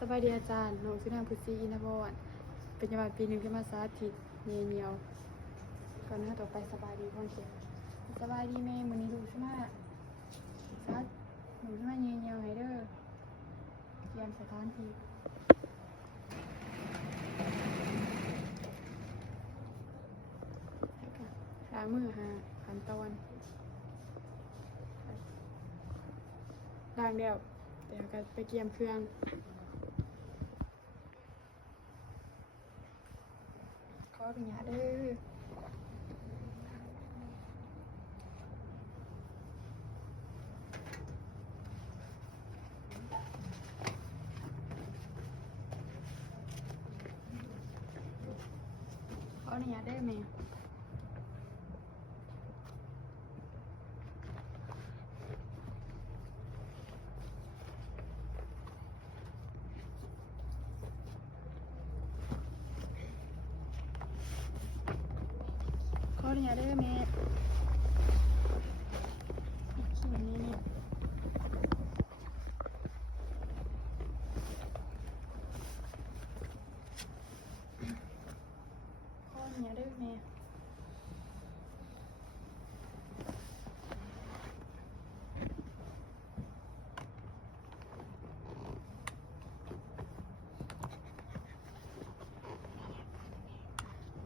สบายดีอาจารย์หนูชื่อนางพุทธีอินทบวรเป็นจังหวัดปีหนึ่งที่มาสาธิตเนียวก่อนหน้าต่อไปสบายดีพ่อเขียนสบายดีแม่วันนี้ดูใช่ไหมซัดหนูใช่ไหมเนียวให้เด้อเตรียมสถานที่ล้างมือหาขั้นตอนล้างเดียวเดี๋ยวก็ไปเตรียมเครื่องขออนุญาตเด้อขออนุญาตได้ไหมขออนุญาตได้ไหมขีดนี้ขออนุญาตได้ไหม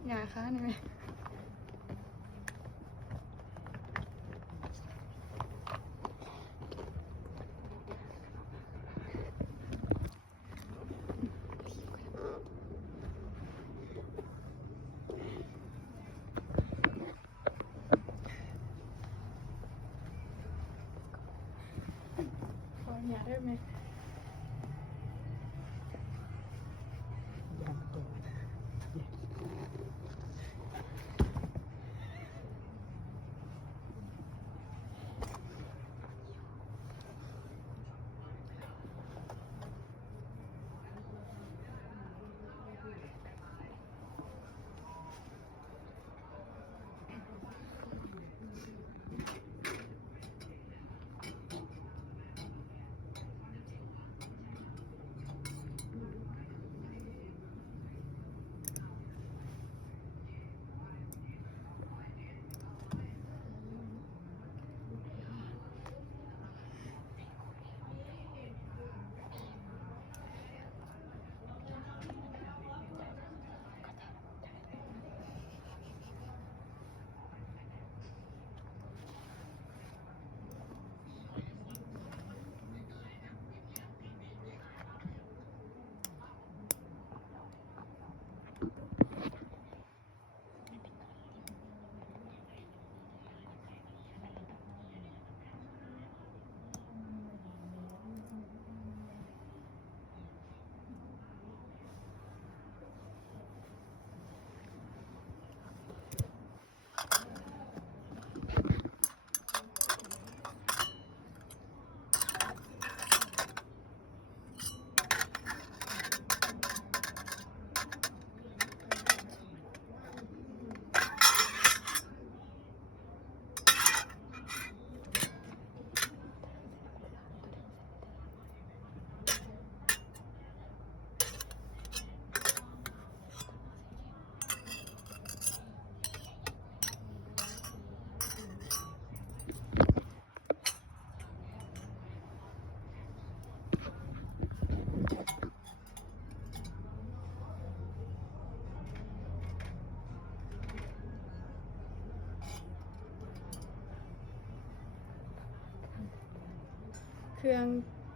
อย่าค้าหน่อยขออนุญาตได้ไหมเครื่อง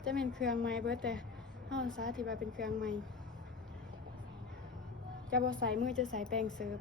จะเป็นเครื่องไม้เบิดแต่ห้องซาที่ว่าเป็นเครื่องไม้จะบอใส่มือจะใส่แป้งเสิร์ฟ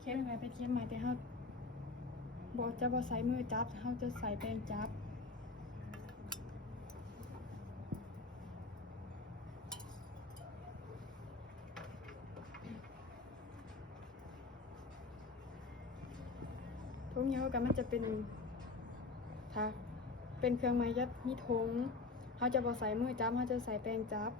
เขียนไว้ไปเขียนใหม่แต่เขาบอกจะบอใส่มือจับเขาจะใส่แป้งจับ เหี่ยวกันมันจะเป็นถ้าเป็นเครื่องไม้ยัดมีทงเขาจะบ่ใส่มือจับเขาจะใส่แปรงจับ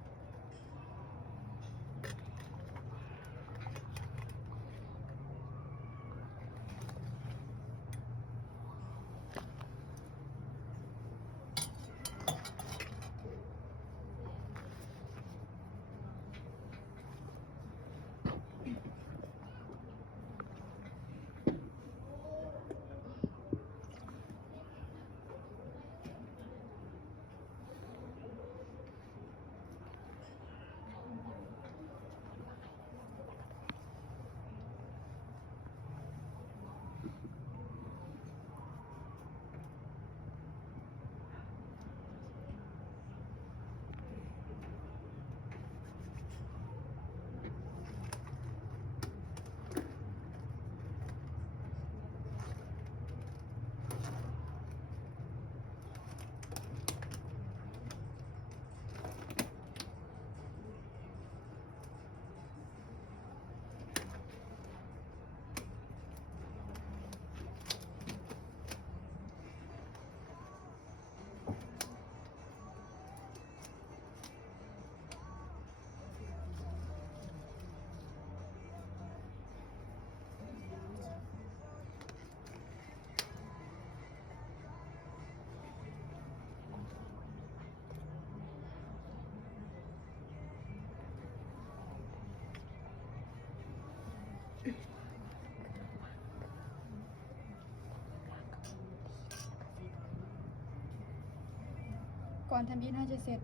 ก่อนทำอีทน่าจะเสร็จ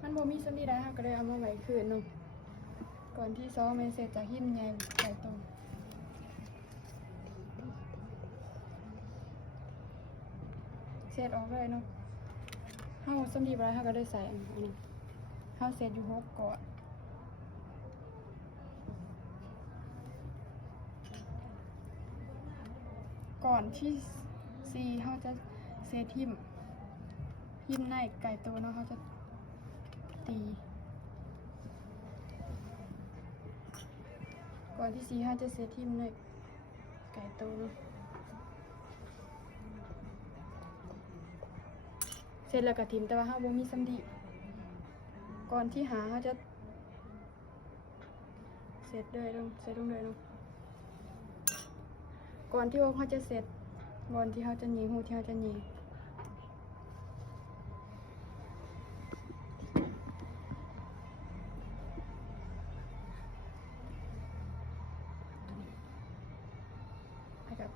มันบ่มีสำลีได้ค่ะก็เลยเอามาไว้คืนหนึงก่อนที่ซ้อมมันเสร็จจากหิ้มใหญ่ใส่ตรงเสร็จออกเลยเนาะเฮาสำลีบ่ได้เฮาก็ได้ใส่อันนี้เฮาเสร็จอยู่6ก่อนก่อนที่4เฮาจะเซตหิ้มในไก่ตัวเนาะเฮาจะตีก่อนที่4เฮาจะเซตหิ้มในไก่ตัวเนาะเสร็จแล้วก็ทิมแต่ว่าเฮาบ่มีสำลีก่อนที่หาเฮาจะเสร็จเลยลงเสร็จลงเลยเนาะก่อนที่เขาจะเสร็จก่อนที่เขาจะหนีหูที่เขาจะหนีไปกับ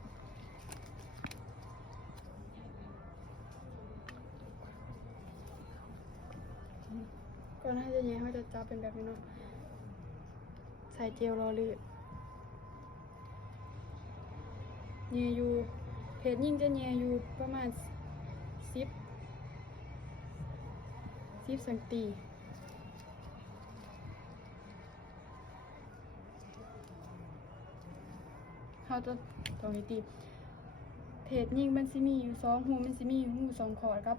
ก่อนที่จะหนีเขาจะจับเป็นแบบนี้เนาะใส่เจลรอลื่นเนียอยู่เพจยิ่งจะเนียอยู่ประมาณ10สังตีเขาจะตรงนี้ตีเพจยิ่งมันสิมีอยู่2หูมันสิมีอยู่หู2ขอดกับ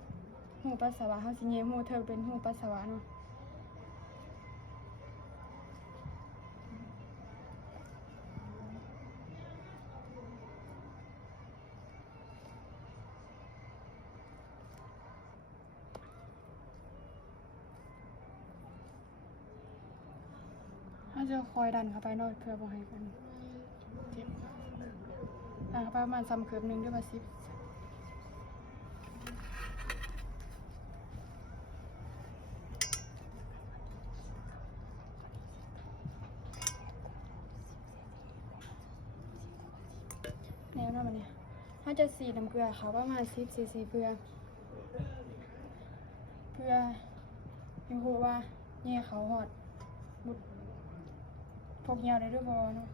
หูปัสสาวะเขาสิเนียหูเธอเป็นหูปัสสาวะเนาะเขาจะคอยดันเข้าไปเนาะเพื่อบ่ให้มันเจ็บดันเข้าไปประมาณ3 เขือบหนึ่งด้วยว่า10แนวนั้นมันเนี่ยถ้าจะสีน้ำเกลือเขาประมาณ10 cc เพื่อให้รู้ว่าเนี่ยเขาหอดบุดพวกเหี่ยวได้ด้วยบอเนาะ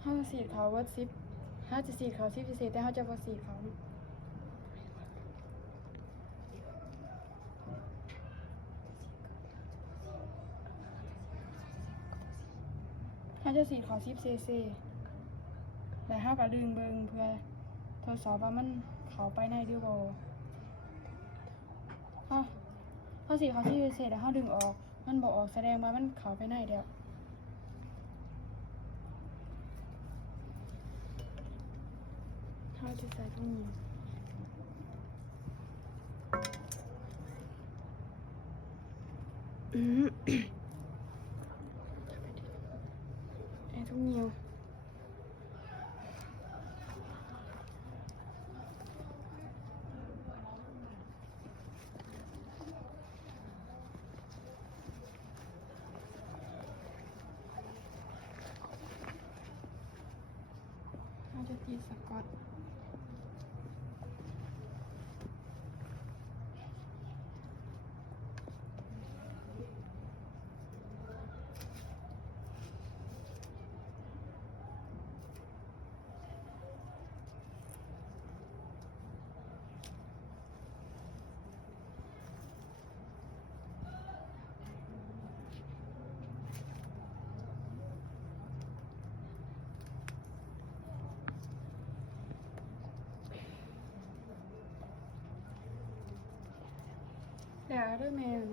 เขาจะสีเขาว่า10เขาจะสีเขา10 cc แต่เขาจะบ่สีเขาเนาะเขาจะสีเขา10 cc แต่เขาก็ดึงเบิงเพื่อ ทดสอบว่ามันเข้าไปในหรือบ่เขาสิเสร็จแล้วเขาดึงออกมันบ่ออกแสดงว่ามันเข้าไปในแล้วเขาจะใส่ตรงนี้ไอ้ทุกนิ้วเขาจะตีสกอตแล้วด้วยแมน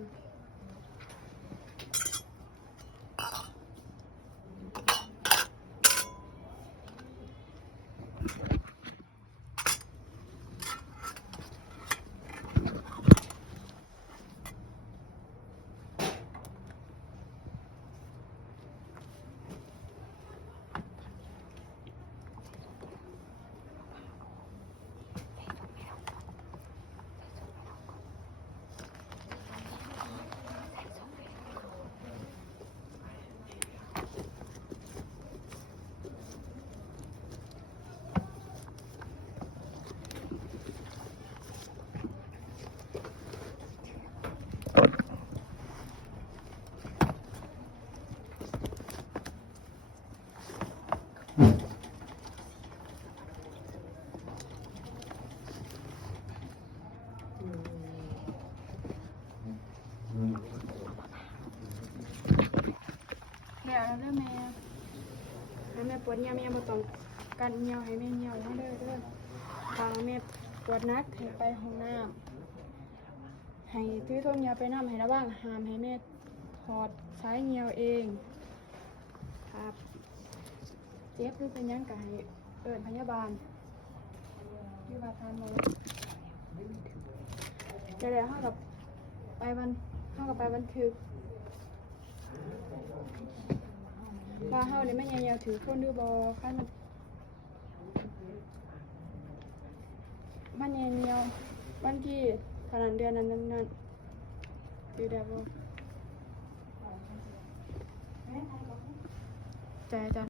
แล้วด้วยแม่ให้แม่ปวดเหี่ยวแม่บ่ต้องกันเหี่ยวให้แม่เหี่ยวให้เด้อถ้าแม่ปวดหนักให้ไปห้องน้ำให้ถือธงเหี่ยวไปน้ำให้ระวังห้ามให้แม่ถอดสายเหี่ยวเองครับเจ็บหรือเป็นหยังก็ให้เอิ้นพยาบาลที่ว่าทานหมอจะได้เฮากับไปบันทึกว่าเฮานี่แม่เหี่ยวถือคนหรือบ่คันมันเหี่ยววันที่เท่านั้นเดือนนั้นถือได้บ่จ้ะ